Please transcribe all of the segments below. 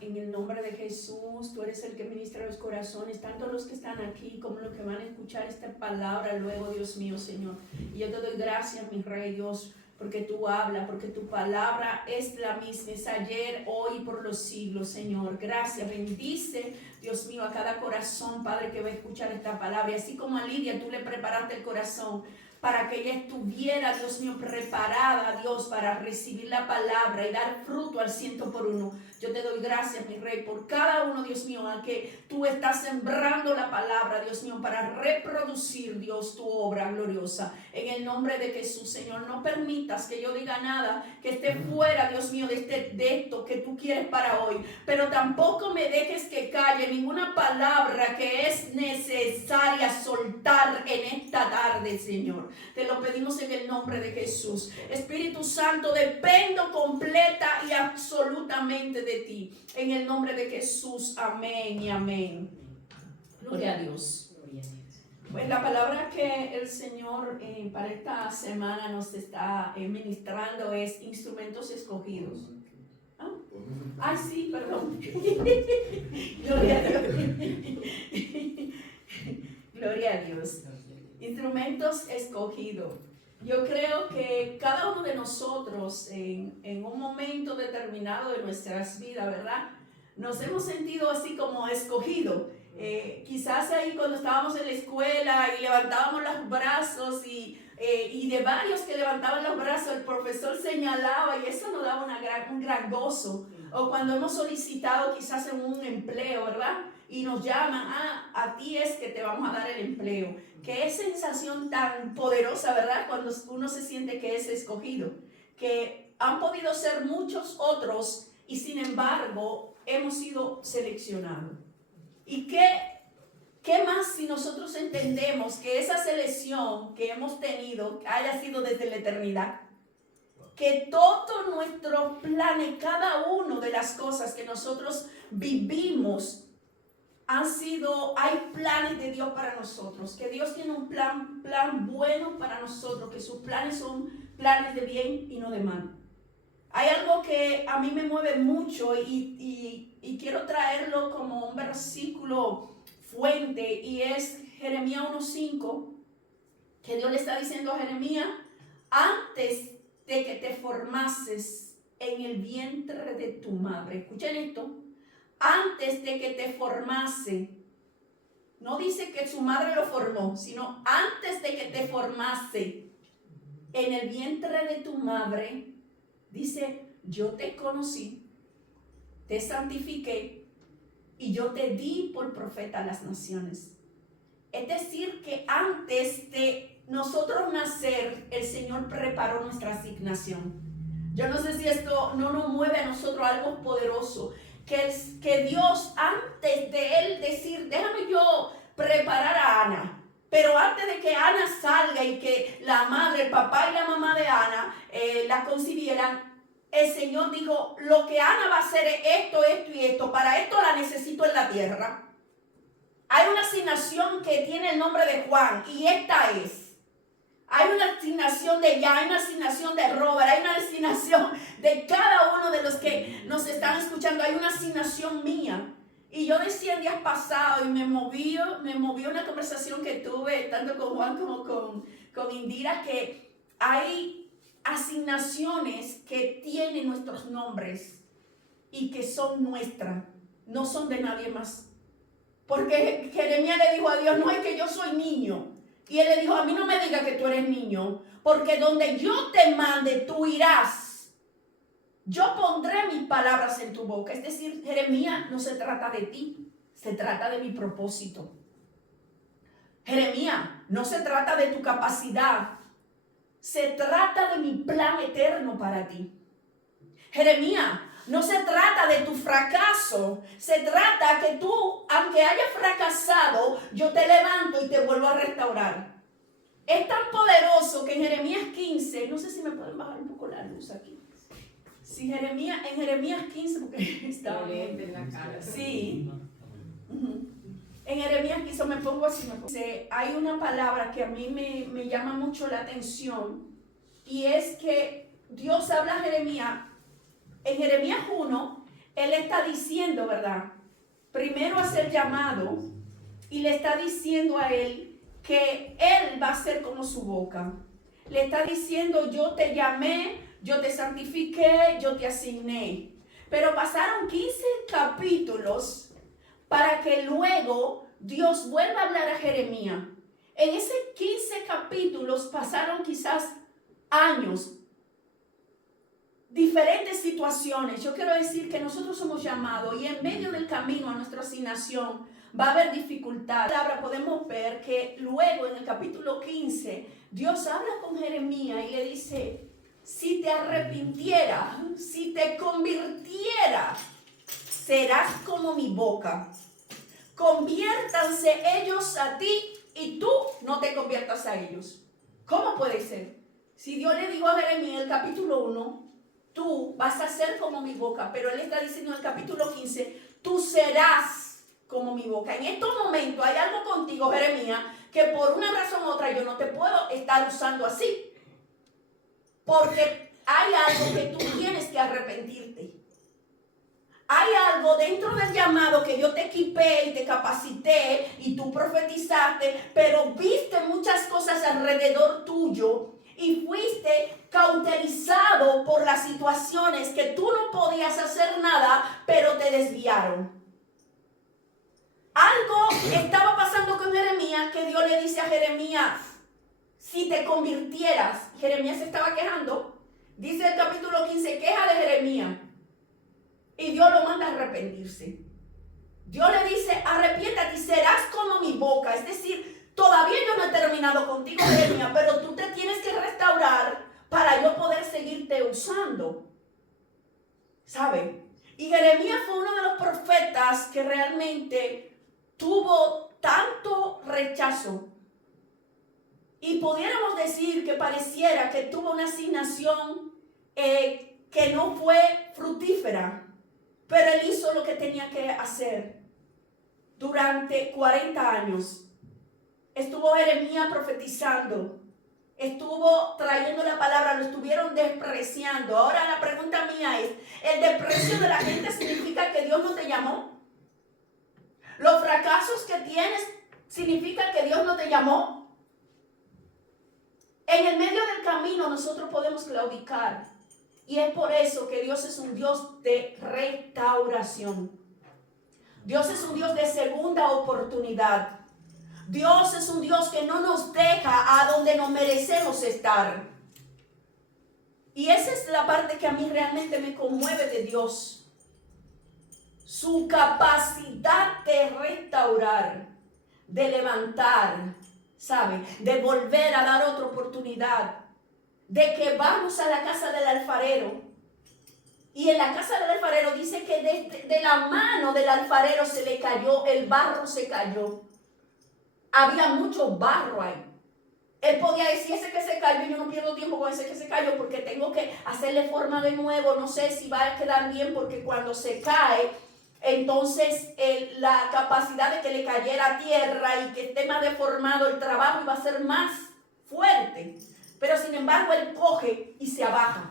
En el nombre de Jesús, tú eres el que ministra los corazones, tanto los que están aquí como los que van a escuchar esta palabra luego, Dios mío, Señor. Y yo te doy gracias, mi Rey Dios, porque tú hablas, porque tu palabra es la misma, es ayer, hoy y por los siglos, Señor. Gracias, bendice, Dios mío, a cada corazón, Padre, que va a escuchar esta palabra. Y así como a Lidia, tú le preparaste el corazón para que ella estuviera, Dios mío, preparada, Dios, para recibir la palabra y dar fruto al 100 por 1. Yo te doy gracias, mi Rey, por cada uno, Dios mío, a que tú estás sembrando la palabra, Dios mío, para reproducir, Dios, tu obra gloriosa. En el nombre de Jesús, Señor, no permitas que yo diga nada que esté fuera, Dios mío, de esto que tú quieres para hoy. Pero tampoco me dejes que calle ninguna palabra que es necesaria soltar en esta tarde, Señor. Te lo pedimos en el nombre de Jesús. Espíritu Santo, dependo completa y absolutamente de ti. En el nombre de Jesús. Amén y amén. Gloria a Dios. Pues la palabra que el Señor para esta semana nos está ministrando es instrumentos escogidos. ¿Ah? Ay, sí, perdón. Gloria a Dios. Gloria a Dios. Instrumentos escogidos. Yo creo que cada uno de nosotros en un momento determinado de nuestras vidas, ¿verdad? Nos hemos sentido así como escogidos. Quizás ahí cuando estábamos en la escuela y levantábamos los brazos y de varios que levantaban los brazos, el profesor señalaba y eso nos daba un gran gozo. O cuando hemos solicitado quizás en un empleo, ¿verdad? Y nos llaman, a ti es que te vamos a dar el empleo. Qué sensación tan poderosa, ¿verdad? Cuando uno se siente que es escogido. Que han podido ser muchos otros y sin embargo hemos sido seleccionados. ¿Y qué más si nosotros entendemos que esa selección que hemos tenido haya sido desde la eternidad? Que todos nuestros planes, cada una de las cosas que nosotros vivimos, hay planes de Dios para nosotros, que Dios tiene un plan bueno para nosotros, que sus planes son planes de bien y no de mal. Hay algo que a mí me mueve mucho y quiero traerlo como un versículo fuente y es Jeremías 1:5, que Dios le está diciendo a Jeremías, antes de que te formases en el vientre de tu madre. Escuchen esto. Antes de que te formase, no dice que su madre lo formó, sino antes de que te formase en el vientre de tu madre, dice, yo te conocí, te santifiqué y yo te di por profeta a las naciones. Es decir, que antes de nosotros nacer, el Señor preparó nuestra asignación. Yo no sé si esto no nos mueve a nosotros algo poderoso. Que Dios, antes de Él decir, déjame yo preparar a Ana, pero antes de que Ana salga y que la madre, el papá y la mamá de Ana la concibieran, el Señor dijo, lo que Ana va a hacer es esto, esto y esto, para esto la necesito en la tierra. Hay una asignación que tiene el nombre de Juan y esta es. Hay una asignación de ella, hay una asignación de Robert, hay una asignación de cada uno de los que nos están escuchando, hay una asignación mía. Y yo decía el día pasado y me movió una conversación que tuve tanto con Juan como con Indira, que hay asignaciones que tienen nuestros nombres y que son nuestras, no son de nadie más. Porque Jeremías le dijo a Dios, no es que yo soy niño. Y él le dijo, a mí no me digas que tú eres niño, porque donde yo te mande, tú irás. Yo pondré mis palabras en tu boca. Es decir, Jeremías, no se trata de ti, se trata de mi propósito. Jeremías, no se trata de tu capacidad, se trata de mi plan eterno para ti. Jeremías, no se trata de tu fracaso, se trata que tú, aunque hayas fracasado, yo te levanto y te vuelvo a restaurar. Es tan poderoso que en Jeremías 15, no sé si me pueden bajar un poco la luz aquí. Sí, en Jeremías 15, porque estaba en la cara. Sí. En Jeremías 15 me pongo así. Hay una palabra que a mí me llama mucho la atención y es que Dios habla a Jeremías. En Jeremías 1 Él está diciendo, ¿verdad? Primero a ser llamado y le está diciendo a él que él va a ser como su boca. Le está diciendo, yo te llamé, yo te santifiqué, yo te asigné. Pero pasaron 15 capítulos para que luego Dios vuelva a hablar a Jeremías. En esos 15 capítulos pasaron quizás años, diferentes situaciones. Yo quiero decir que nosotros somos llamados y en medio del camino a nuestra asignación va a haber dificultad. Ahora podemos ver que luego en el capítulo 15 Dios habla con Jeremías y le dice, si te arrepintieras, si te convirtieras, serás como mi boca. Conviértanse ellos a ti y tú no te conviertas a ellos. ¿Cómo puede ser? Si Dios le dijo a Jeremías en el capítulo 1, tú vas a ser como mi boca, pero él está diciendo en el capítulo 15, tú serás como mi boca. En estos momentos hay algo contigo, Jeremías, que por una razón u otra yo no te puedo estar usando así. Porque hay algo que tú tienes que arrepentirte. Hay algo dentro del llamado que yo te equipé y te capacité y tú profetizaste, pero viste muchas cosas alrededor tuyo y fuiste cauterizado por las situaciones que tú no podías hacer nada, pero te desviaron. Algo estaba pasando con Jeremías que Dios le dice a Jeremías, si te convirtieras. Jeremías se estaba quejando. Dice el capítulo 15, queja de Jeremías. Y Dios lo manda a arrepentirse. Dios le dice, arrepiéntate y serás como mi boca. Es decir, todavía yo no he terminado contigo, Jeremías, pero tú te tienes que restaurar para yo poder seguirte usando. ¿Sabe? Y Jeremías fue uno de los profetas que realmente tuvo tanto rechazo. Y pudiéramos decir que pareciera que tuvo una asignación que no fue fructífera. Pero él hizo lo que tenía que hacer. Durante 40 años estuvo Jeremías profetizando. Estuvo trayendo la palabra, lo estuvieron despreciando. Ahora la pregunta mía es, ¿el desprecio de la gente significa que Dios no te llamó? ¿Los fracasos que tienes significan que Dios no te llamó? En el medio del camino nosotros podemos claudicar. Y es por eso que Dios es un Dios de restauración. Dios es un Dios de segunda oportunidad. Dios es un Dios que no nos deja a donde nos merecemos estar. Y esa es la parte que a mí realmente me conmueve de Dios. Su capacidad de restaurar, de levantar, ¿sabe? De volver a dar otra oportunidad. De que vamos a la casa del alfarero. Y en la casa del alfarero dice que de la mano del alfarero se le cayó, el barro se cayó. Había mucho barro ahí. Él podía decir, ese que se cayó, yo no pierdo tiempo con ese que se cayó porque tengo que hacerle forma de nuevo, no sé si va a quedar bien porque cuando se cae, entonces la capacidad de que le cayera a tierra y que esté más deformado, el trabajo iba a ser más fuerte. Pero sin embargo él coge y se abaja.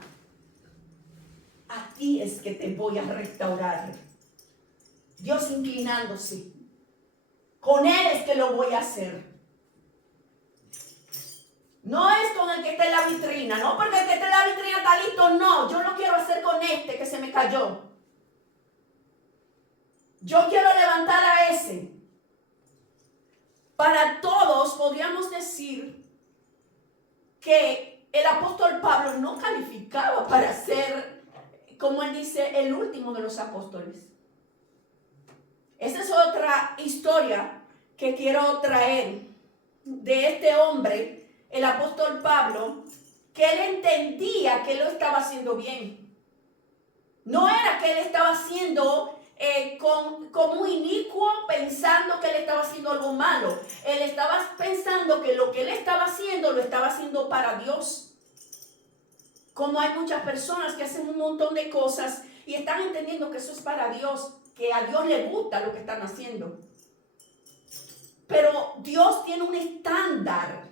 Aquí es que te voy a restaurar. Dios inclinándose. Con él es que lo voy a hacer. No es con el que está en la vitrina, no porque el que está en la vitrina está listo, no. Yo lo quiero hacer con este que se me cayó. Yo quiero levantar a ese. Para todos podríamos decir que el apóstol Pablo no calificaba para ser, como él dice, el último de los apóstoles. Esa es otra historia que quiero traer de este hombre, el apóstol Pablo, que él entendía que lo estaba haciendo bien. No era que él estaba haciendo como un inicuo pensando que él estaba haciendo algo malo. Él estaba pensando que lo que él estaba haciendo lo estaba haciendo para Dios. Como hay muchas personas que hacen un montón de cosas y están entendiendo que eso es para Dios, que a Dios le gusta lo que están haciendo. Pero Dios tiene un estándar.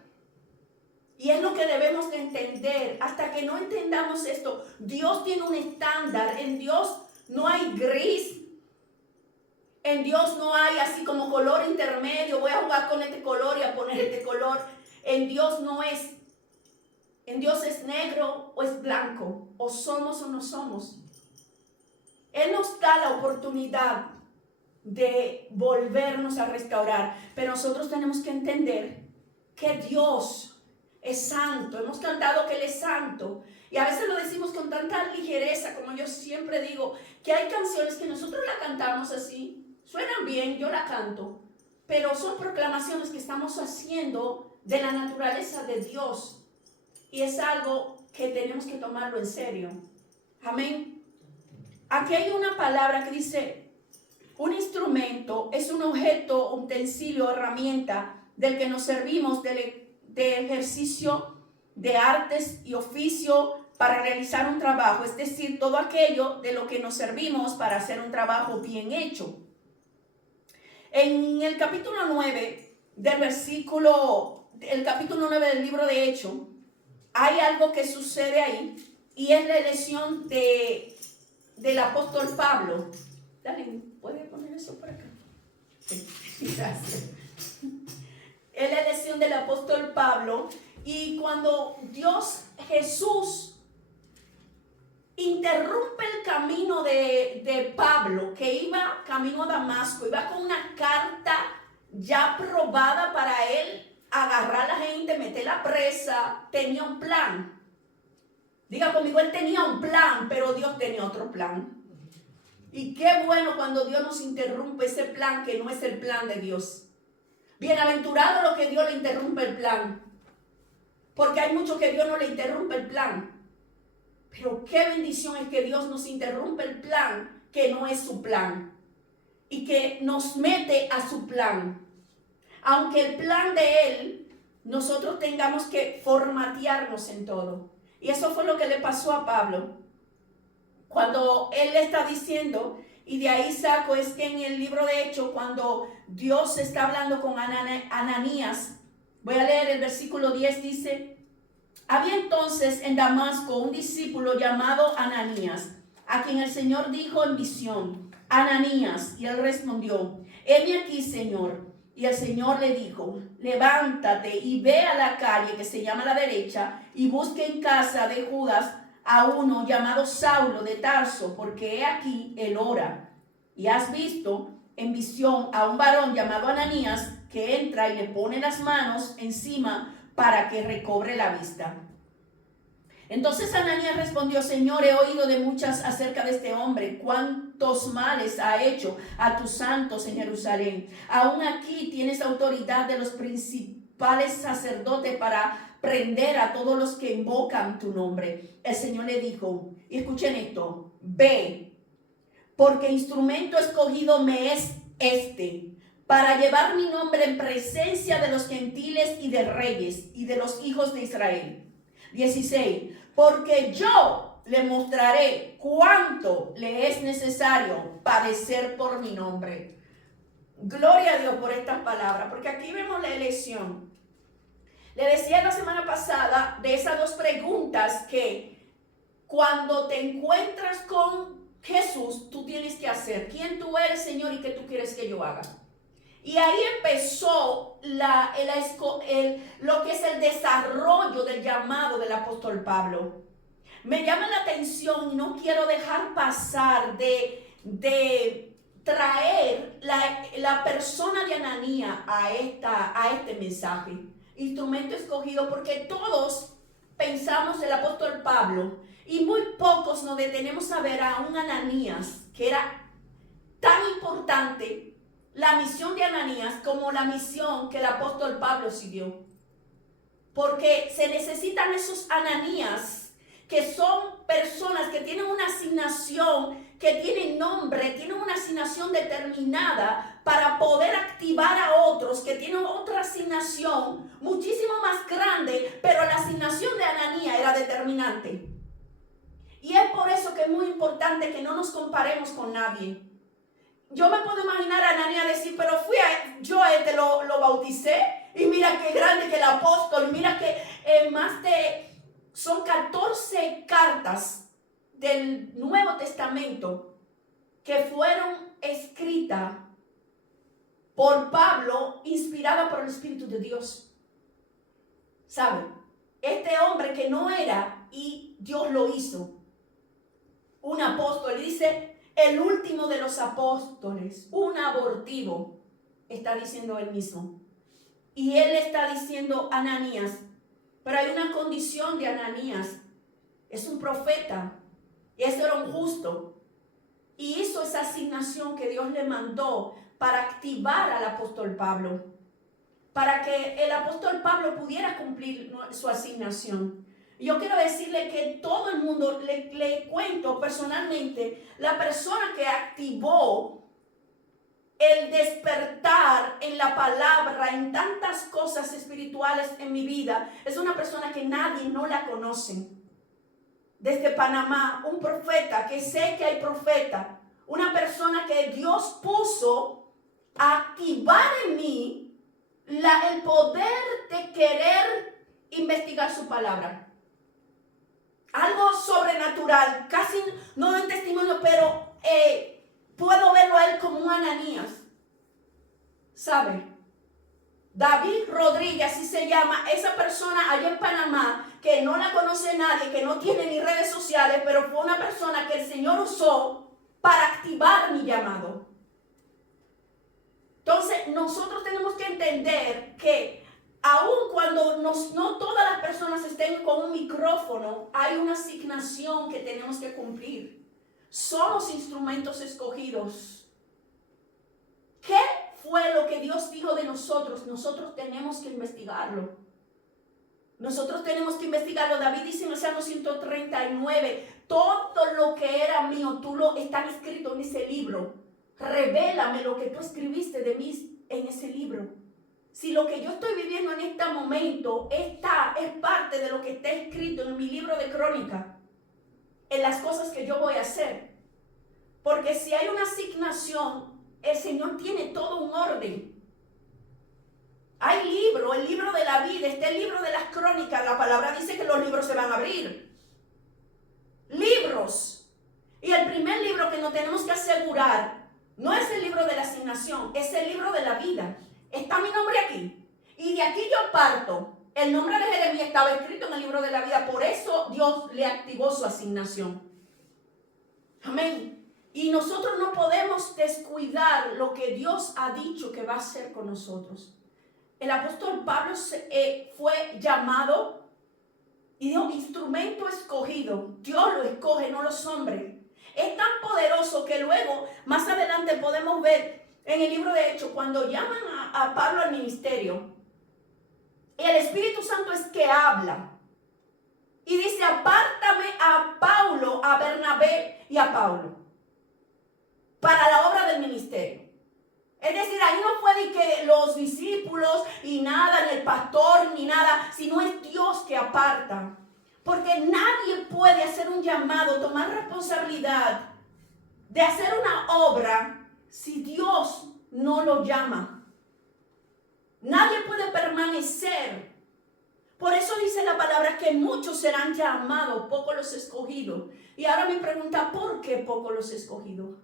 Y es lo que debemos de entender. Hasta que no entendamos esto, Dios tiene un estándar. En Dios no hay gris. En Dios no hay así como color intermedio, voy a jugar con este color y a poner este color. En Dios no es. En Dios es negro o es blanco, o somos o no somos. Él nos da la oportunidad de volvernos a restaurar, pero nosotros tenemos que entender que Dios es santo. Hemos cantado que Él es santo y a veces lo decimos con tanta ligereza, como yo siempre digo, que hay canciones que nosotros la cantamos así, suenan bien, yo la canto, pero son proclamaciones que estamos haciendo de la naturaleza de Dios. Y es algo que tenemos que tomarlo en serio. Amén. Aquí hay una palabra que dice, un instrumento es un objeto, utensilio, herramienta del que nos servimos de ejercicio de artes y oficio para realizar un trabajo. Es decir, todo aquello de lo que nos servimos para hacer un trabajo bien hecho. En el capítulo 9 el capítulo 9 del libro de Hechos, hay algo que sucede ahí y es la elección del apóstol Pablo. Dale, ¿puede poner eso por acá? Sí, gracias. Es la elección del apóstol Pablo y cuando Jesús interrumpe el camino de Pablo, que iba camino a Damasco, iba con una carta ya aprobada para él agarrar a la gente, meterla presa, tenía un plan. Diga conmigo, él tenía un plan, pero Dios tenía otro plan. Y qué bueno cuando Dios nos interrumpe ese plan que no es el plan de Dios. Bienaventurado lo que Dios le interrumpe el plan. Porque hay mucho que Dios no le interrumpe el plan. Pero qué bendición es que Dios nos interrumpe el plan que no es su plan. Y que nos mete a su plan. Aunque el plan de Él, nosotros tengamos que formatearnos en todo. Y eso fue lo que le pasó a Pablo. Cuando Él le está diciendo, y de ahí saco, es que en el libro de Hechos, cuando Dios está hablando con Ananías, voy a leer el versículo 10, dice, había entonces en Damasco un discípulo llamado Ananías, a quien el Señor dijo en visión, Ananías, y él respondió, heme aquí, Señor. Y el Señor le dijo, levántate y ve a la calle que se llama La Derecha y busque en casa de Judas a uno llamado Saulo de Tarso, porque he aquí él ora. Y has visto en visión a un varón llamado Ananías que entra y le pone las manos encima para que recobre la vista. Entonces Ananías respondió, Señor, he oído de muchas acerca de este hombre, cuántos males ha hecho a tus santos en Jerusalén. Aún aquí tienes autoridad de los principales sacerdotes para prender a todos los que invocan tu nombre. El Señor le dijo, y escuchen esto, ve, porque instrumento escogido me es este, para llevar mi nombre en presencia de los gentiles y de reyes y de los hijos de Israel. 16. Porque yo le mostraré cuánto le es necesario padecer por mi nombre. Gloria a Dios por estas palabras, porque aquí vemos la elección. Le decía la semana pasada de esas dos preguntas que cuando te encuentras con Jesús, tú tienes que hacer. ¿Quién tú eres, Señor, y qué tú quieres que yo haga? Y ahí empezó lo que es el desarrollo del llamado del apóstol Pablo. Me llama la atención y no quiero dejar pasar de traer la persona de Ananías a este mensaje. Instrumento escogido, porque todos pensamos el apóstol Pablo y muy pocos nos detenemos a ver a un Ananías que era tan importante, la misión de Ananías como la misión que el apóstol Pablo siguió. Porque se necesitan esos Ananías que son personas que tienen una asignación, que tienen nombre, tienen una asignación determinada para poder activar a otros que tienen otra asignación muchísimo más grande, pero la asignación de Ananías era determinante. Y es por eso que es muy importante que no nos comparemos con nadie. Yo me puedo imaginar a Ananías decir, pero yo a este lo bauticé, y mira qué grande que el apóstol, mira que son 14 cartas del Nuevo Testamento que fueron escritas por Pablo, inspirada por el Espíritu de Dios. ¿Sabe? Este hombre que no era, y Dios lo hizo, un apóstol, dice, el último de los apóstoles, un abortivo, está diciendo él mismo. Y él está diciendo Ananías, pero hay una condición de Ananías, es un profeta, y ese era un justo, y hizo esa asignación que Dios le mandó para activar al apóstol Pablo, para que el apóstol Pablo pudiera cumplir su asignación. Yo quiero decirle que todo el mundo, le cuento personalmente, la persona que activó el despertar en la palabra, en tantas cosas espirituales en mi vida, es una persona que nadie no la conoce. Desde Panamá, un profeta, que sé que hay profeta, una persona que Dios puso a activar en mí el poder de querer investigar su palabra. Algo sobrenatural, casi no en testimonio, pero puedo verlo a él como un Ananías. ¿Sabe? David Rodríguez, así se llama, esa persona allá en Panamá, que no la conoce nadie, que no tiene ni redes sociales, pero fue una persona que el Señor usó para activar mi llamado. Entonces, nosotros tenemos que entender que aun cuando no todas las personas estén con un micrófono, hay una asignación que tenemos que cumplir. Somos instrumentos escogidos. ¿Qué fue lo que Dios dijo de nosotros? Nosotros tenemos que investigarlo. Nosotros tenemos que investigarlo. David dice en el Salmo 139, todo lo que era mío, está escrito en ese libro. Revélame lo que tú escribiste de mí en ese libro. Si lo que yo estoy viviendo en este momento es parte de lo que está escrito en mi libro de crónica, en las cosas que yo voy a hacer. Porque si hay una asignación, el Señor tiene todo un orden. Hay libro, el libro de la vida, el libro de las crónicas. La palabra dice que los libros se van a abrir. Libros. Y el primer libro que nos tenemos que asegurar no es el libro de la asignación, es el libro de la vida. Está mi nombre aquí. Y de aquí yo parto. El nombre de Jeremías estaba escrito en el libro de la vida. Por eso Dios le activó su asignación. Amén. Y nosotros no podemos descuidar lo que Dios ha dicho que va a hacer con nosotros. El apóstol Pablo fue llamado y dijo, instrumento escogido. Dios lo escoge, no los hombres. Es tan poderoso que luego, más adelante podemos ver en el libro de Hechos, cuando llaman a Pablo al ministerio, el Espíritu Santo es que habla. Y dice, apártame a Paulo, a Bernabé y a Pablo para la obra del ministerio. Es decir, ahí no fue de que los discípulos y nada, ni el pastor, ni nada, sino es Dios que aparta. Porque nadie puede hacer un llamado, tomar responsabilidad de hacer una obra si Dios no lo llama. Nadie puede permanecer. Por eso dice la palabra que muchos serán llamados, pocos los escogidos. Y ahora me pregunta, ¿por qué pocos los escogidos?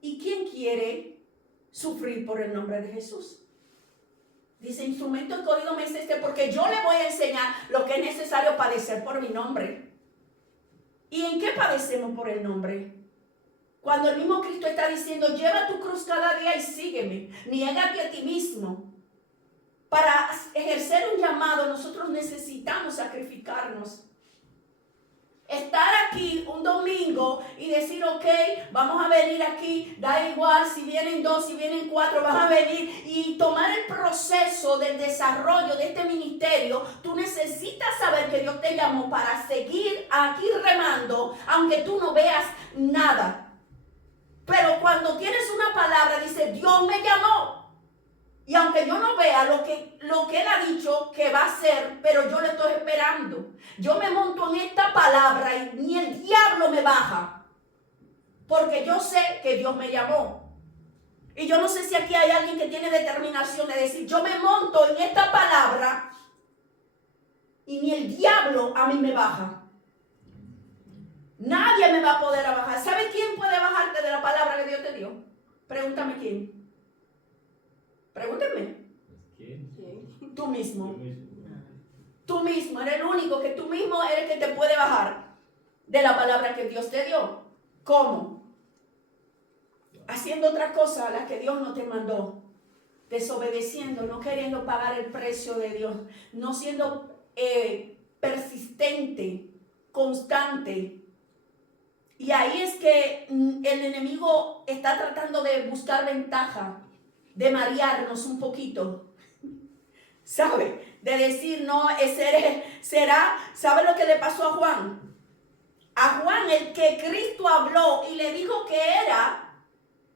¿Y quién quiere sufrir por el nombre de Jesús? Dice, instrumento escogido me es porque yo le voy a enseñar lo que es necesario padecer por mi nombre. ¿Y en qué padecemos por el nombre? Cuando el mismo Cristo está diciendo, lleva tu cruz cada día y sígueme. Niégate a ti mismo. Para ejercer un llamado, nosotros necesitamos sacrificarnos. Estar aquí un domingo y decir, ok, vamos a venir aquí, da igual si vienen 2, si vienen 4, van a venir y tomar el proceso del desarrollo de este ministerio. Tú necesitas saber que Dios te llamó para seguir aquí remando, aunque tú no veas nada. Pero cuando tienes una palabra, dice, Dios me llamó. Y aunque yo no vea lo que Él ha dicho que va a hacer, pero yo le estoy esperando. Yo me monto en esta palabra y ni el diablo me baja. Porque yo sé que Dios me llamó. Y yo no sé si aquí hay alguien que tiene determinación de decir, yo me monto en esta palabra y ni el diablo a mí me baja. Nadie me va a poder bajar. ¿Sabe quién puede bajarte de la palabra que Dios te dio? Pregúntame quién. Pregúntame. ¿Quién? Tú mismo. Tú mismo, eres el único que tú mismo eres el que te puede bajar de la palabra que Dios te dio. ¿Cómo? Haciendo otra cosa a la que Dios no te mandó. Desobedeciendo, no queriendo pagar el precio de Dios. No siendo persistente, constante. Y ahí es que el enemigo está tratando de buscar ventaja, de marearnos un poquito. ¿Sabe? De decir, no, ese será, ¿sabe lo que le pasó a Juan? A Juan, el que Cristo habló y le dijo que era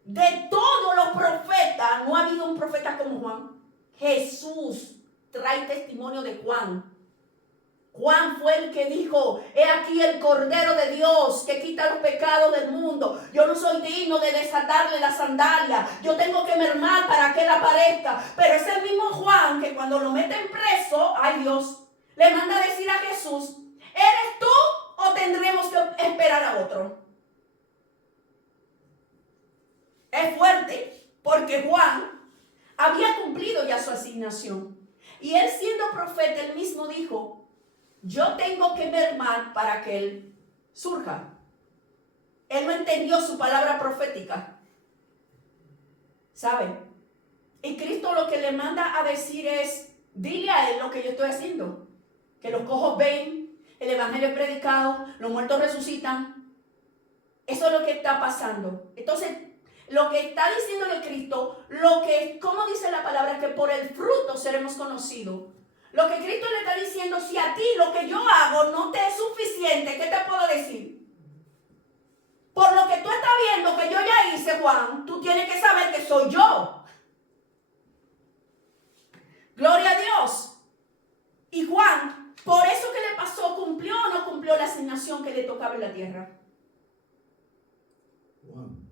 de todos los profetas, no ha habido un profeta como Juan. Jesús trae testimonio de Juan. Juan fue el que dijo, he aquí el Cordero de Dios que quita los pecados del mundo. Yo no soy digno de desatarle la sandalia. Yo tengo que mermar para que él aparezca. Pero es el mismo Juan que cuando lo meten preso, ay Dios, le manda a decir a Jesús, ¿eres tú o tendremos que esperar a otro? Es fuerte porque Juan había cumplido ya su asignación. Y él siendo profeta, él mismo dijo, yo tengo que mermar para que él surja. Él no entendió su palabra profética. ¿Sabe? Y Cristo lo que le manda a decir es, dile a él lo que yo estoy haciendo. Que los cojos ven, el evangelio es predicado, los muertos resucitan. Eso es lo que está pasando. Entonces, lo que está diciéndole Cristo, ¿cómo dice la palabra? Que por el fruto seremos conocidos. Lo que Cristo le está diciendo, si a ti lo que yo hago no te es suficiente, ¿qué te puedo decir? Por lo que tú estás viendo que yo ya hice, Juan, tú tienes que saber que soy yo. Gloria a Dios. Y Juan, por eso que le pasó, ¿cumplió o no cumplió la asignación que le tocaba en la tierra?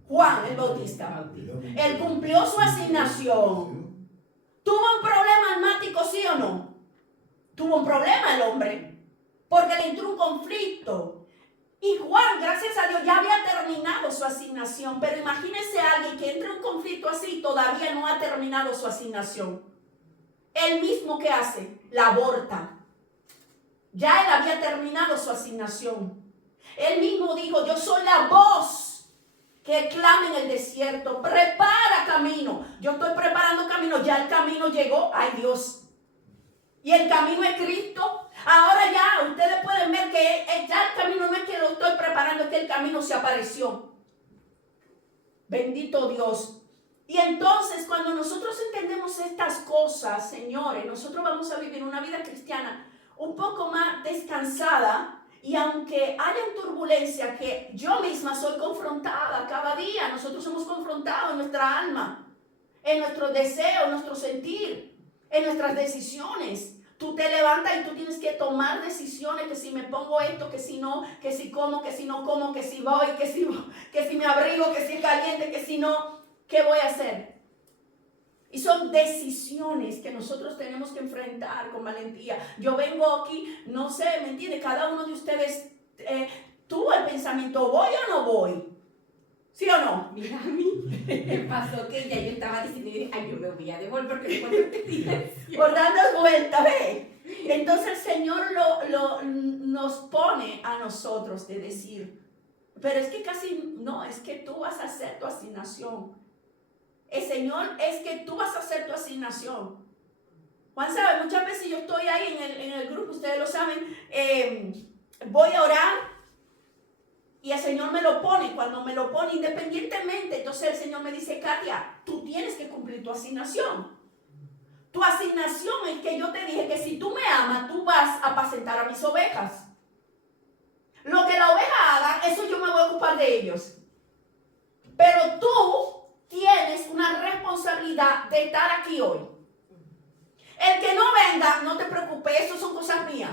Juan el Bautista. Él cumplió su asignación. ¿Tuvo un problema almático, sí o no? Tuvo un problema el hombre, porque le entró un conflicto. Y Juan, gracias a Dios, ya había terminado su asignación. Pero imagínense a alguien que entre un conflicto así y todavía no ha terminado su asignación. Él mismo, ¿qué hace? La aborta. Ya él había terminado su asignación. Él mismo dijo, yo soy la voz que clama en el desierto. Prepara camino. Yo estoy preparando camino. Ya el camino llegó. Ay, Dios. Y el camino es Cristo. Ahora ya ustedes pueden ver que ya el camino no es que lo estoy preparando, es que el camino se apareció. Bendito Dios. Y entonces cuando nosotros entendemos estas cosas, señores, nosotros vamos a vivir una vida cristiana un poco más descansada. Y aunque haya turbulencia, que yo misma soy confrontada cada día, nosotros somos confrontados en nuestra alma, en nuestros deseos, en nuestro sentir, en nuestras decisiones. Tú te levantas y tú tienes que tomar decisiones, que si me pongo esto, que si no, que si como, que si no como, que si voy, que si me abrigo, que si es caliente, que si no, ¿qué voy a hacer? Y son decisiones que nosotros tenemos que enfrentar con valentía. Yo vengo aquí, no sé, ¿me entiende? Cada uno de ustedes tuvo el pensamiento, ¿voy o no voy? ¿Sí o no? Mira, a mí me pasó que ya yo estaba diciendo, ay, yo me voy a devolver porque no encuentro dirección. Por darnos vuelta, ve. Entonces el Señor nos pone a nosotros de decir, pero es que casi no, es que tú vas a hacer tu asignación. El Señor es que tú vas a hacer tu asignación. Juan sabe, muchas veces yo estoy ahí en el grupo, ustedes lo saben, voy a orar. Y el Señor me lo pone, cuando me lo pone independientemente, entonces el Señor me dice, Katia, tú tienes que cumplir tu asignación. Tu asignación es que yo te dije que si tú me amas, tú vas a apacentar a mis ovejas. Lo que la oveja haga, eso yo me voy a ocupar de ellos. Pero tú tienes una responsabilidad de estar aquí hoy. El que no venga, no te preocupes, eso son cosas mías.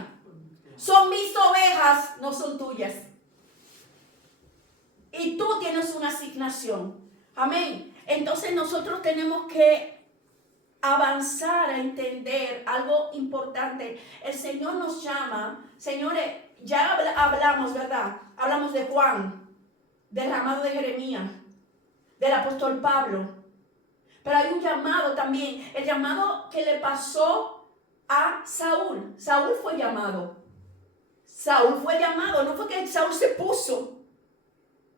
Son mis ovejas, no son tuyas. Y tú tienes una asignación. Amén. Entonces nosotros tenemos que avanzar a entender algo importante. El Señor nos llama, señores, ya hablamos, ¿verdad? Hablamos de Juan, del llamado de Jeremías, del apóstol Pablo. Pero hay un llamado también, el llamado que le pasó a Saúl. Saúl fue llamado. Saúl fue llamado, no fue que Saúl se puso.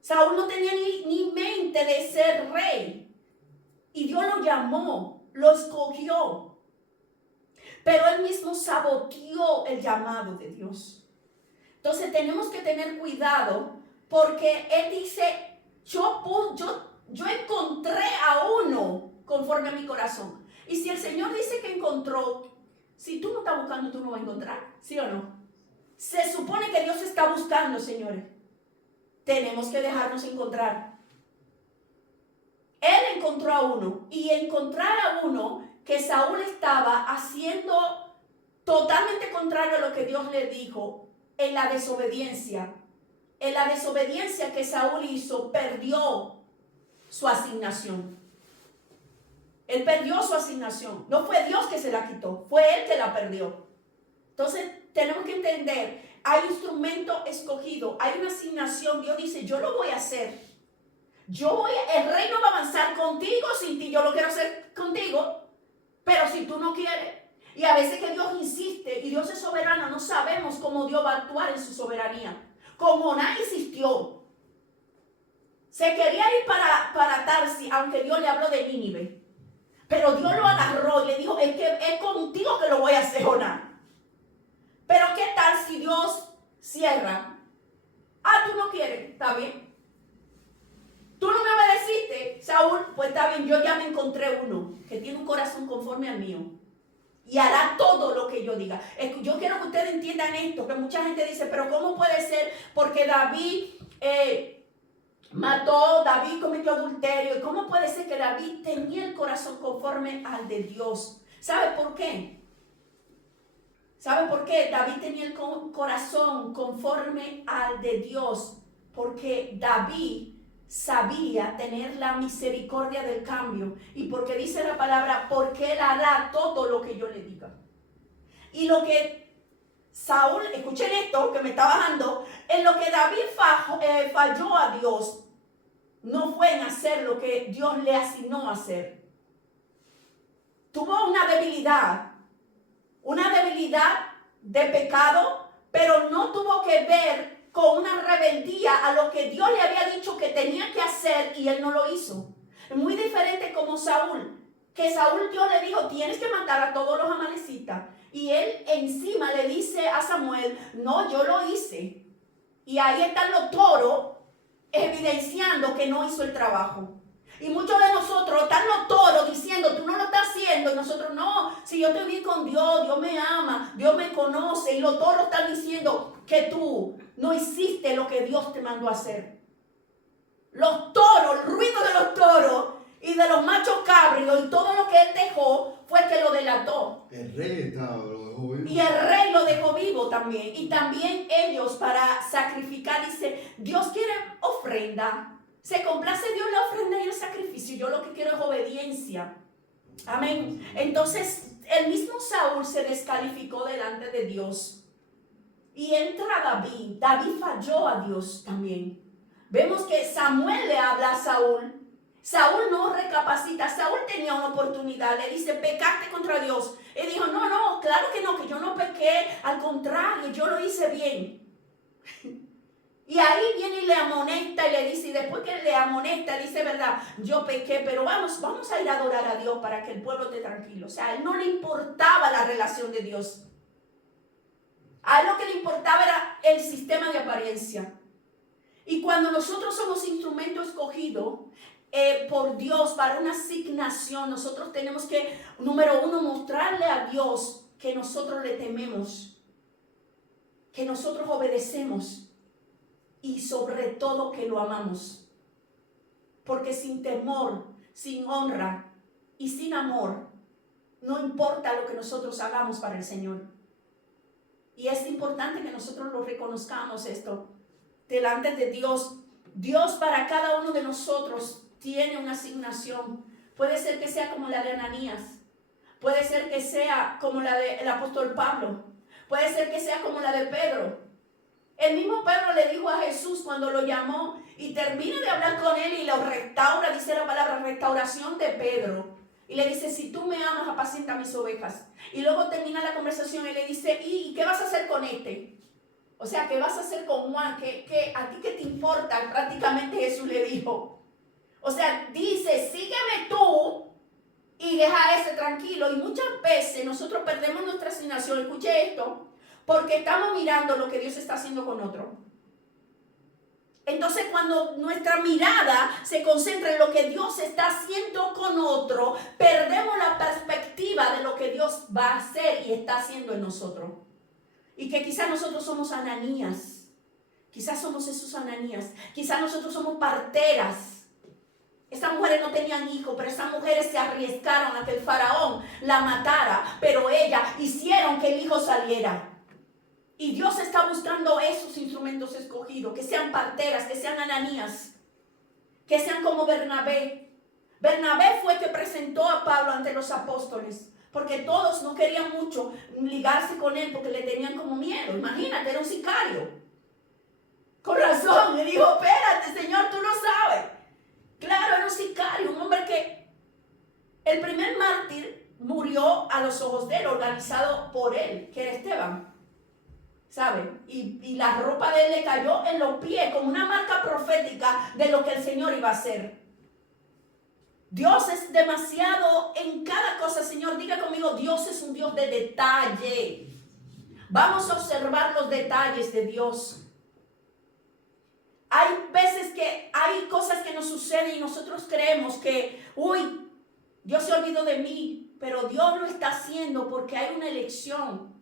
Saúl no tenía ni mente de ser rey. Y Dios lo llamó, lo escogió. Pero él mismo saboteó el llamado de Dios. Entonces tenemos que tener cuidado porque él dice, yo encontré a uno conforme a mi corazón. Y si el Señor dice que encontró, si tú no estás buscando, tú no vas a encontrar, ¿sí o no? Se supone que Dios está buscando, señores. Tenemos que dejarnos encontrar. Él encontró a uno, y encontrar a uno que Saúl estaba haciendo totalmente contrario a lo que Dios le dijo, en la desobediencia. En la desobediencia que Saúl hizo, perdió su asignación. Él perdió su asignación. No fue Dios que se la quitó, fue él que la perdió. Entonces tenemos que entender, hay instrumento escogido, hay una asignación. Dios dice, yo lo voy a hacer. El reino va a avanzar contigo, sin ti. Yo lo quiero hacer contigo, pero si tú no quieres. Y a veces que Dios insiste, y Dios es soberano, no sabemos cómo Dios va a actuar en su soberanía. Como Jonás insistió, se quería ir para Tarsis, aunque Dios le habló de Nínive. Pero Dios lo agarró y le dijo, es contigo que lo voy a hacer, Jonás. Pero ¿qué tal si Dios cierra? Tú no quieres, está bien. Tú no me obedeciste, Saúl, pues está bien, yo ya me encontré uno que tiene un corazón conforme al mío. Y hará todo lo que yo diga. Yo quiero que ustedes entiendan esto, que mucha gente dice, pero ¿cómo puede ser? Porque David David cometió adulterio. ¿Y cómo puede ser que David tenía el corazón conforme al de Dios? ¿Sabe por qué? ¿Sabe por qué David tenía el corazón conforme al de Dios? Porque David sabía tener la misericordia del cambio. Y porque dice la palabra, porque él hará todo lo que yo le diga. Y lo que Saúl, escuchen esto que me está bajando, en lo que David falló a Dios, no fue en hacer lo que Dios le asignó a hacer. Tuvo una debilidad de pecado, pero no tuvo que ver con una rebeldía a lo que Dios le había dicho que tenía que hacer y él no lo hizo. Es muy diferente como Saúl, que Saúl Dios le dijo, tienes que matar a todos los amalecitas. Y él encima le dice a Samuel, no, yo lo hice. Y ahí están los toros evidenciando que no hizo el trabajo. Y muchos de nosotros están los toros diciendo, tú no lo estás haciendo. Y nosotros, no, si yo estoy bien con Dios, Dios me ama, Dios me conoce. Y los toros están diciendo que tú no hiciste lo que Dios te mandó a hacer. Los toros, el ruido de los toros y de los machos cabríos y todo lo que él dejó fue que lo delató. El rey lo dejó vivo. Y el rey lo dejó vivo también. Y también ellos para sacrificar, dice, Dios quiere ofrenda. Se complace Dios la ofrenda y el sacrificio. Yo lo que quiero es obediencia. Amén. Entonces, el mismo Saúl se descalificó delante de Dios. Y entra David. David falló a Dios también. Vemos que Samuel le habla a Saúl. Saúl no recapacita. Saúl tenía una oportunidad. Le dice, pecaste contra Dios. Él dijo, no, claro que no, que yo no pequé. Al contrario, yo lo hice bien. Y ahí viene y le amonesta y le dice, y después que le amonesta, dice, verdad, yo pequé, pero vamos a ir a adorar a Dios para que el pueblo esté tranquilo. O sea, a él no le importaba la relación de Dios. A él lo que le importaba era el sistema de apariencia. Y cuando nosotros somos instrumento escogido por Dios para una asignación, nosotros tenemos que, número uno, mostrarle a Dios que nosotros le tememos, que nosotros obedecemos. Y sobre todo que lo amamos. Porque sin temor, sin honra y sin amor, no importa lo que nosotros hagamos para el Señor. Y es importante que nosotros lo reconozcamos esto delante de Dios. Dios para cada uno de nosotros tiene una asignación. Puede ser que sea como la de Ananías. Puede ser que sea como la del apóstol Pablo. Puede ser que sea como la de Pedro. El mismo Pedro le dijo a Jesús cuando lo llamó y termina de hablar con él y lo restaura, dice la palabra restauración de Pedro. Y le dice, si tú me amas, apacienta mis ovejas. Y luego termina la conversación y le dice, ¿y qué vas a hacer con este? O sea, ¿qué vas a hacer con Juan? ¿A ti qué te importa? Prácticamente Jesús le dijo. O sea, dice, sígueme tú y deja a ese tranquilo. Y muchas veces nosotros perdemos nuestra asignación. Escuche esto. Porque estamos mirando lo que Dios está haciendo con otro. Entonces, cuando nuestra mirada se concentra en lo que Dios está haciendo con otro, perdemos la perspectiva de lo que Dios va a hacer y está haciendo en nosotros. Y que quizás nosotros somos Ananías. Quizás somos esos Ananías. Quizás nosotros somos parteras. Estas mujeres no tenían hijos, pero estas mujeres se arriesgaron a que el faraón la matara. Pero ellas hicieron que el hijo saliera. Y Dios está buscando esos instrumentos escogidos, que sean parteras, que sean Ananías, que sean como Bernabé. Bernabé fue el que presentó a Pablo ante los apóstoles, porque todos no querían mucho ligarse con él porque le tenían como miedo. Imagínate, era un sicario. Con razón, le dijo, espérate, Señor, tú lo sabes. Claro, era un sicario, un hombre que el primer mártir murió a los ojos de él, organizado por él, que era Esteban. ¿Sabe? Y la ropa de él le cayó en los pies como una marca profética de lo que el Señor iba a hacer. Dios es demasiado en cada cosa, Señor. Diga conmigo, Dios es un Dios de detalle. Vamos a observar los detalles de Dios. Hay veces que hay cosas que nos suceden y nosotros creemos que, Dios se olvidó de mí, pero Dios lo está haciendo porque hay una elección.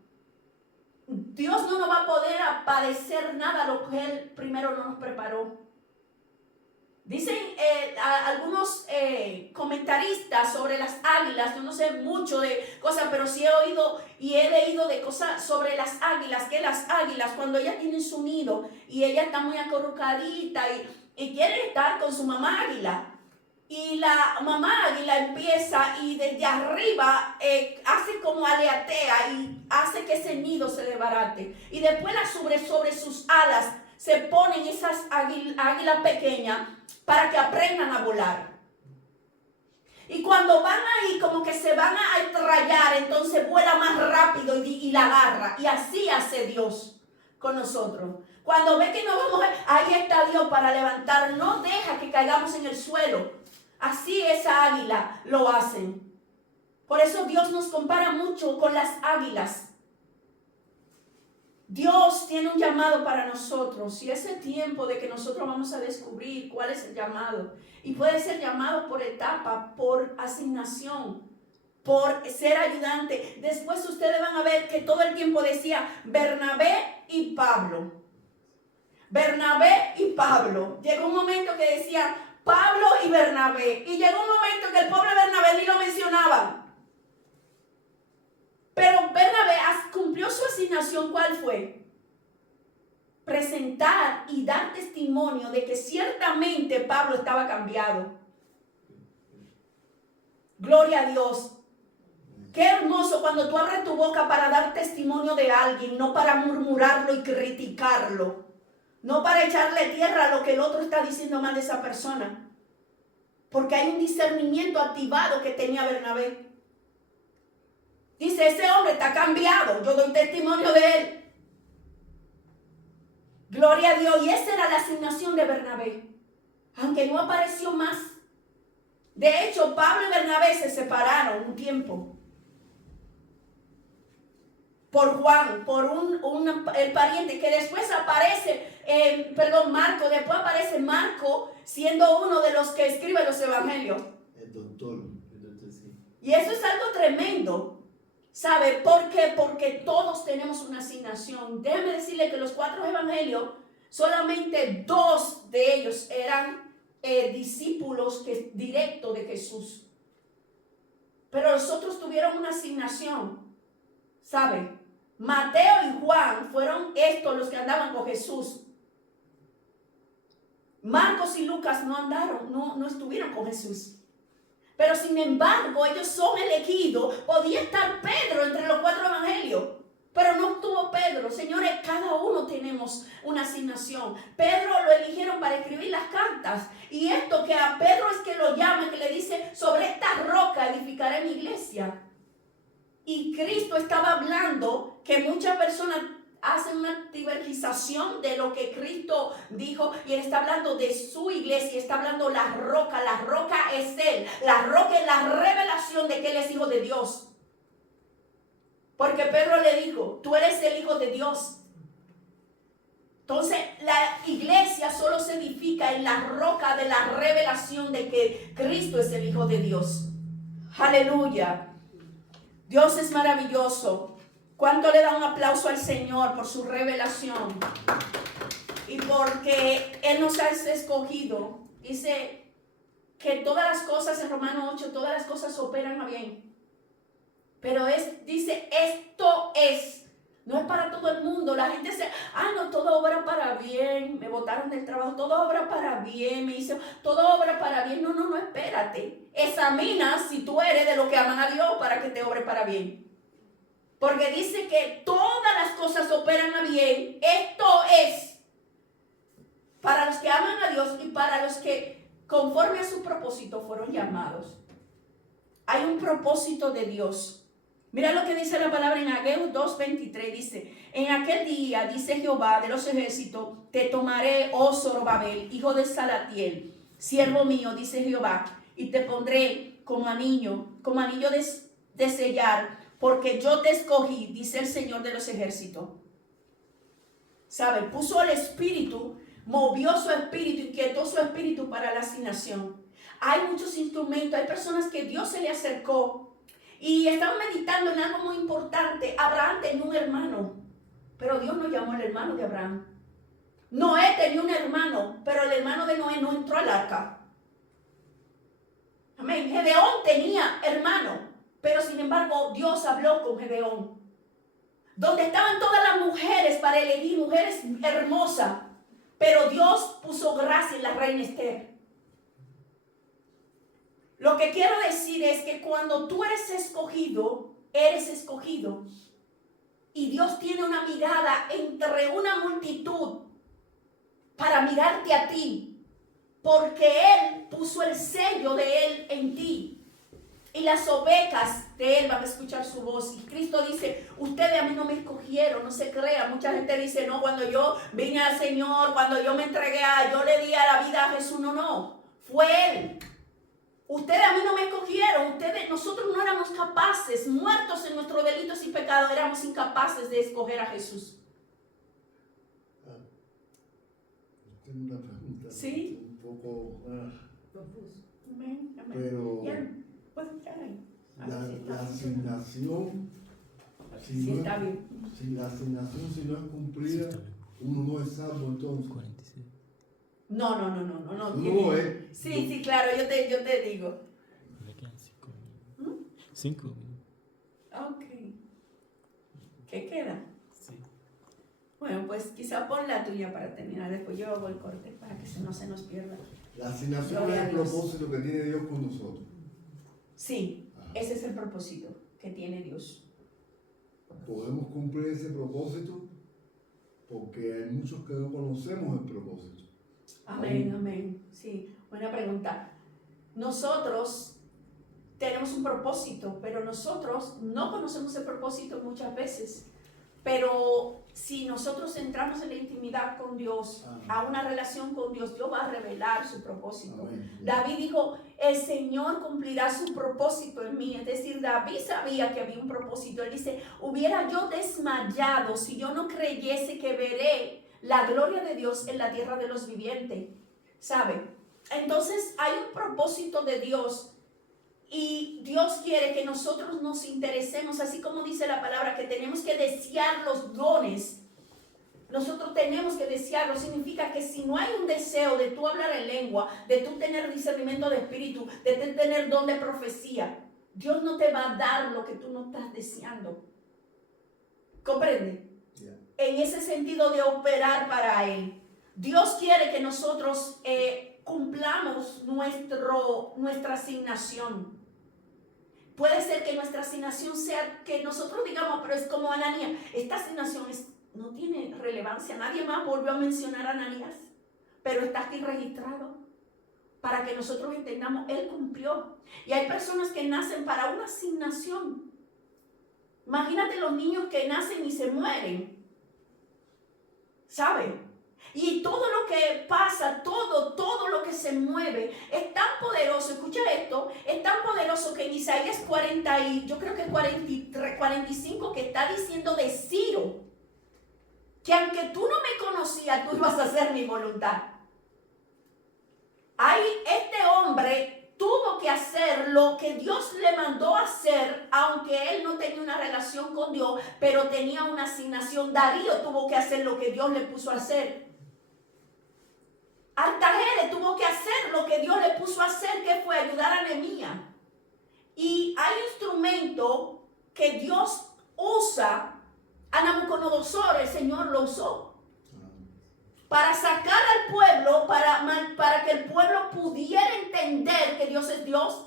Dios no nos va a poder padecer nada lo que Él primero no nos preparó. Dicen algunos comentaristas sobre las águilas, yo no sé mucho de cosas, pero sí he oído y he leído de cosas sobre las águilas, que las águilas cuando ellas tienen su nido y ella está muy acurrucadita y quiere estar con su mamá águila. Y la mamá águila empieza y desde arriba hace como aleatea y hace que ese nido se desbarate. Y después sobre sus alas se ponen esas águilas pequeñas para que aprendan a volar. Y cuando van ahí como que se van a estrellar, entonces vuela más rápido y la agarra. Y así hace Dios con nosotros. Cuando ve que no vamos, ahí está Dios para levantar. No deja que caigamos en el suelo. Así esa águila lo hacen. Por eso Dios nos compara mucho con las águilas. Dios tiene un llamado para nosotros y ese tiempo de que nosotros vamos a descubrir cuál es el llamado. Y puede ser llamado por etapa, por asignación, por ser ayudante. Después ustedes van a ver que todo el tiempo decía Bernabé y Pablo. Bernabé y Pablo. Llegó un momento que decía Pablo y Bernabé. Y llegó un momento que el pobre Bernabé ni lo mencionaba. Pero Bernabé cumplió su asignación. ¿Cuál fue? Presentar y dar testimonio de que ciertamente Pablo estaba cambiado. Gloria a Dios. Qué hermoso cuando tú abres tu boca para dar testimonio de alguien, no para murmurarlo y criticarlo. No para echarle tierra a lo que el otro está diciendo mal de esa persona. Porque hay un discernimiento activado que tenía Bernabé. Dice, ese hombre está cambiado. Yo doy testimonio de él. Gloria a Dios. Y esa era la asignación de Bernabé. Aunque no apareció más. De hecho, Pablo y Bernabé se separaron un tiempo. Por Juan, por el pariente que después aparece, Marco, después aparece Marco siendo uno de los que escribe los evangelios. El doctor, sí. Y eso es algo tremendo, ¿sabe? ¿Por qué? Porque todos tenemos una asignación. Déjeme decirle que los 4 evangelios, solamente 2 de ellos eran discípulos directos de Jesús. Pero los otros tuvieron una asignación, ¿sabe? Mateo y Juan fueron estos los que andaban con Jesús. Marcos y Lucas no andaron, no estuvieron con Jesús. Pero Pero sin embargo, ellos son elegidos. Podía estar Pedro entre los 4 evangelios. Pero no estuvo Pedro. Señores, cada uno tenemos una asignación. Pedro lo eligieron para escribir las cartas. Y esto que a Pedro es que lo llama, que le dice, sobre esta roca edificaré mi iglesia. Y Cristo estaba hablando que muchas personas hacen una divergización de lo que Cristo dijo. Y Él está hablando de su iglesia. Está hablando la roca. La roca es Él. La roca es la revelación de que Él es hijo de Dios. Porque Pedro le dijo, tú eres el hijo de Dios. Entonces la iglesia solo se edifica en la roca de la revelación de que Cristo es el hijo de Dios. Aleluya. Dios es maravilloso. ¿Cuánto le da un aplauso al Señor por su revelación? Y porque Él nos ha escogido. Dice que todas las cosas, en Romanos 8, todas las cosas operan a bien. Pero dice, esto es, no es para todo el mundo. La gente dice, no, todo obra para bien, me botaron del trabajo, todo obra para bien, me dice, todo obra para bien. No, espérate. Examina si tú eres de los que aman a Dios para que te obre para bien. Porque dice que todas las cosas operan a bien. Esto es para los que aman a Dios y para los que conforme a su propósito fueron llamados. Hay un propósito de Dios. Mira lo que dice la palabra en Ageo 2:23, dice, en aquel día, dice Jehová de los ejércitos, te tomaré, oh Zorobabel, hijo de Salatiel, siervo mío, dice Jehová, y te pondré como anillo de sellar, porque yo te escogí, dice el Señor de los ejércitos. ¿Sabe? Puso el espíritu, movió su espíritu, inquietó su espíritu para la asignación. Hay muchos instrumentos, hay personas que Dios se le acercó y estaban meditando en algo muy importante. Abraham tenía un hermano, pero Dios no llamó al hermano de Abraham. Noé tenía un hermano, pero el hermano de Noé no entró al arca. Amén. Gedeón tenía hermano, pero sin embargo Dios habló con Gedeón. Donde estaban todas las mujeres para elegir mujeres hermosas, pero Dios puso gracia en la reina Esther. Lo que quiero decir es que cuando tú eres escogido. Y Dios tiene una mirada entre una multitud para mirarte a ti. Porque Él puso el sello de Él en ti. Y las ovejas de Él van a escuchar su voz. Y Cristo dice, ustedes a mí no me escogieron, no se crean. Mucha gente dice, no, cuando yo vine al Señor, cuando yo me entregué yo le di a la vida a Jesús. No, fue Él. Ustedes a mí no me escogieron, nosotros no éramos capaces, muertos en nuestros delitos y pecados, éramos incapaces de escoger a Jesús. Tengo una pregunta. Sí. Un poco. Amén, amén. Pero la asignación, si la asignación si no es cumplida, uno no es salvo entonces. 46. No. No es. Sí, claro, yo te digo. Le quedan 5 minutos. 5 minutos. Ok. ¿Qué queda? Sí. Bueno, pues quizá pon la tuya para terminar. Después yo hago el corte para que no se nos pierda. La asignación Gloria es a el Dios. propósito que tiene Dios con nosotros. Sí, Ajá. ese es el propósito que tiene Dios. Podemos cumplir ese propósito porque hay muchos que no conocemos el propósito. Amén. Sí, buena pregunta. Nosotros tenemos un propósito, pero nosotros no conocemos el propósito muchas veces. Pero si nosotros entramos en la intimidad con Dios, a una relación con Dios, Dios va a revelar su propósito. Amén. David dijo, el Señor cumplirá su propósito en mí. Es decir, David sabía que había un propósito. Él dice, hubiera yo desmayado si yo no creyese que veré la gloria de Dios en la tierra de los vivientes. ¿Sabe? Entonces hay un propósito de Dios. Y Dios quiere que nosotros nos interesemos, así como dice la palabra, que tenemos que desear los dones. Nosotros tenemos que desearlo. Significa que si no hay un deseo de tú hablar en lengua, de tú tener discernimiento de espíritu, de tú tener don de profecía, Dios no te va a dar lo que tú no estás deseando. ¿Comprende? Yeah. En ese sentido de operar para Él. Dios quiere que nosotros cumplamos nuestra asignación. Puede ser que nuestra asignación sea que nosotros digamos, pero es como Ananías. Esta asignación no tiene relevancia. Nadie más volvió a mencionar a Ananías, pero está aquí registrado para que nosotros entendamos, él cumplió. Y hay personas que nacen para una asignación. Imagínate los niños que nacen y se mueren. ¿Saben? Y todo lo que pasa, todo lo que se mueve es tan poderoso. Escucha esto, es tan poderoso que en Isaías 40 y yo creo que 43, 45 que está diciendo de Ciro, que aunque tú no me conocías, tú ibas a hacer mi voluntad. Ahí este hombre tuvo que hacer lo que Dios le mandó a hacer, aunque él no tenía una relación con Dios, pero tenía una asignación. Darío tuvo que hacer lo que Dios le puso a hacer. Artajerjes tuvo que hacer lo que Dios le puso a hacer, que fue ayudar a Nehemías. Y hay instrumentos que Dios usa. A Nabucodonosor el Señor lo usó para sacar al pueblo, para que el pueblo pudiera entender que Dios es Dios.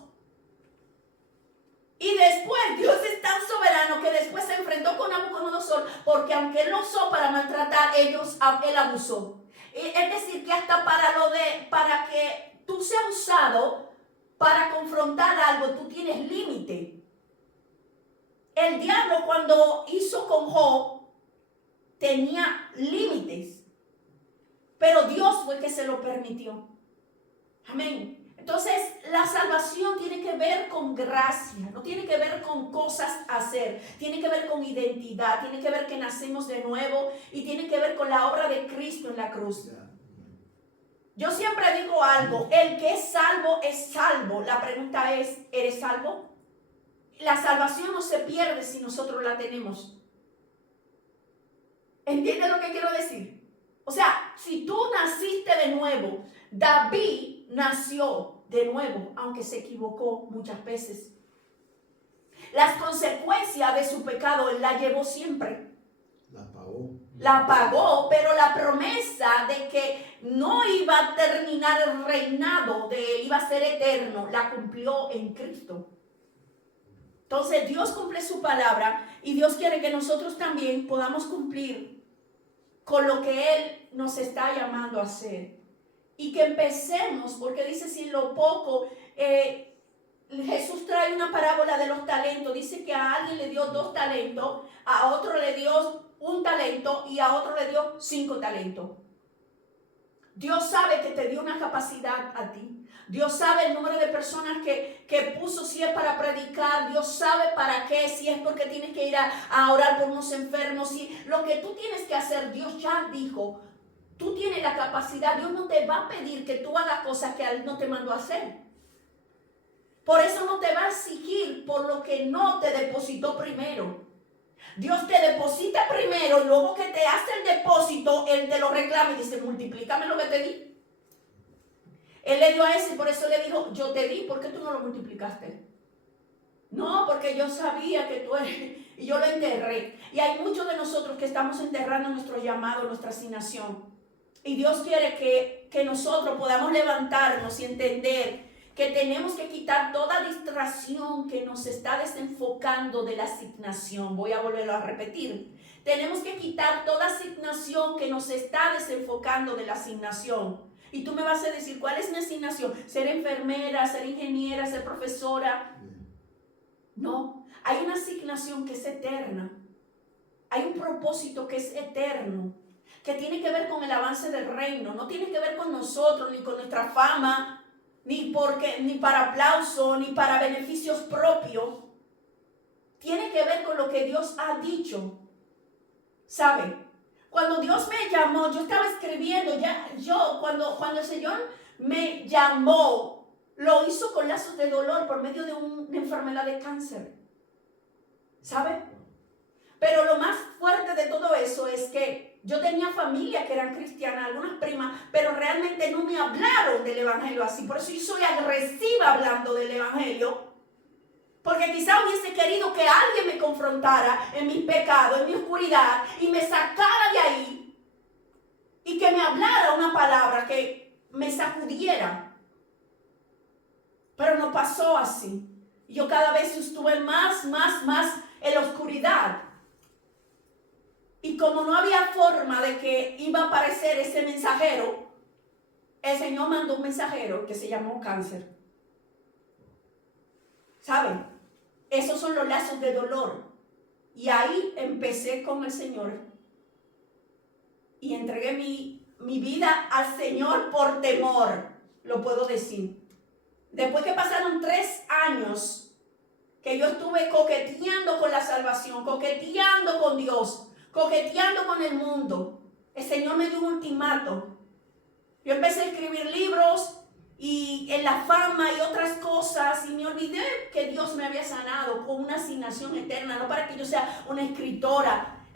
Y después Dios es tan soberano que después se enfrentó con Nabucodonosor, porque aunque él lo usó para maltratar, él abusó. Es decir, que hasta para que tú seas usado para confrontar algo, tú tienes límite. El diablo cuando hizo con Job tenía límites, pero Dios fue el que se lo permitió. Amén. Entonces, la salvación tiene que ver con gracia, no tiene que ver con cosas a hacer, tiene que ver con identidad, tiene que ver que nacemos de nuevo y tiene que ver con la obra de Cristo en la cruz. Yo siempre digo algo, el que es salvo es salvo. La pregunta es, ¿eres salvo? La salvación no se pierde si nosotros la tenemos. ¿Entiendes lo que quiero decir? O sea, si tú naciste de nuevo, David nació de nuevo, aunque se equivocó muchas veces. Las consecuencias de su pecado él la llevó siempre. La pagó, pero la promesa de que no iba a terminar el reinado de él, iba a ser eterno, la cumplió en Cristo. Entonces Dios cumple su palabra y Dios quiere que nosotros también podamos cumplir con lo que Él nos está llamando a hacer. Y que empecemos, porque dice, si lo poco, Jesús trae una parábola de los talentos. Dice que a alguien le dio 2 talentos, a otro le dio 1 talento y a otro le dio 5 talentos. Dios sabe que te dio una capacidad a ti. Dios sabe el número de personas que puso, si es para predicar. Dios sabe para qué, si es porque tienes que ir a orar por unos enfermos. Si lo que tú tienes que hacer, Dios ya dijo. Tú tienes la capacidad. Dios no te va a pedir que tú hagas cosas que Él no te mandó a hacer. Por eso no te va a exigir por lo que no te depositó primero. Dios te deposita primero y luego que te hace el depósito, Él te lo reclama y dice, multiplícame lo que te di. Él le dio a ese y por eso le dijo, yo te di, ¿por qué tú no lo multiplicaste? No, porque yo sabía que tú eres, y yo lo enterré. Y hay muchos de nosotros que estamos enterrando nuestro llamado, nuestra asignación. Y Dios quiere que nosotros podamos levantarnos y entender que tenemos que quitar toda distracción que nos está desenfocando de la asignación. Voy a volverlo a repetir. Tenemos que quitar toda asignación que nos está desenfocando de la asignación. Y tú me vas a decir, ¿cuál es mi asignación? ¿Ser enfermera, ser ingeniera, ser profesora? No, hay una asignación que es eterna. Hay un propósito que es eterno, que tiene que ver con el avance del reino. No tiene que ver con nosotros, ni con nuestra fama, ni para aplauso, ni para beneficios propios. Tiene que ver con lo que Dios ha dicho. ¿Sabe? Cuando Dios me llamó, yo estaba escribiendo, cuando el Señor me llamó, lo hizo con lazos de dolor por medio de una enfermedad de cáncer. ¿Sabe? Pero lo más fuerte de todo eso es que yo tenía familia que eran cristianas, algunas primas, pero realmente no me hablaron del evangelio así. Por eso yo soy agresiva hablando del evangelio. Porque quizá hubiese querido que alguien me confrontara en mis pecados, en mi oscuridad, y me sacara de ahí. Y que me hablara una palabra que me sacudiera. Pero no pasó así. Yo cada vez estuve más en la oscuridad. Y como no había forma de que iba a aparecer ese mensajero, el Señor mandó un mensajero que se llamó cáncer. ¿Saben? Esos son los lazos de dolor. Y ahí empecé con el Señor. Y entregué mi vida al Señor por temor, lo puedo decir. Después que pasaron 3 años que yo estuve coqueteando con la salvación, coqueteando con Dios, coqueteando con el mundo, el Señor me dio un ultimato. Yo empecé a escribir libros y en la fama y otras cosas, y me olvidé que Dios me había sanado con una asignación eterna, no para que yo sea una escritora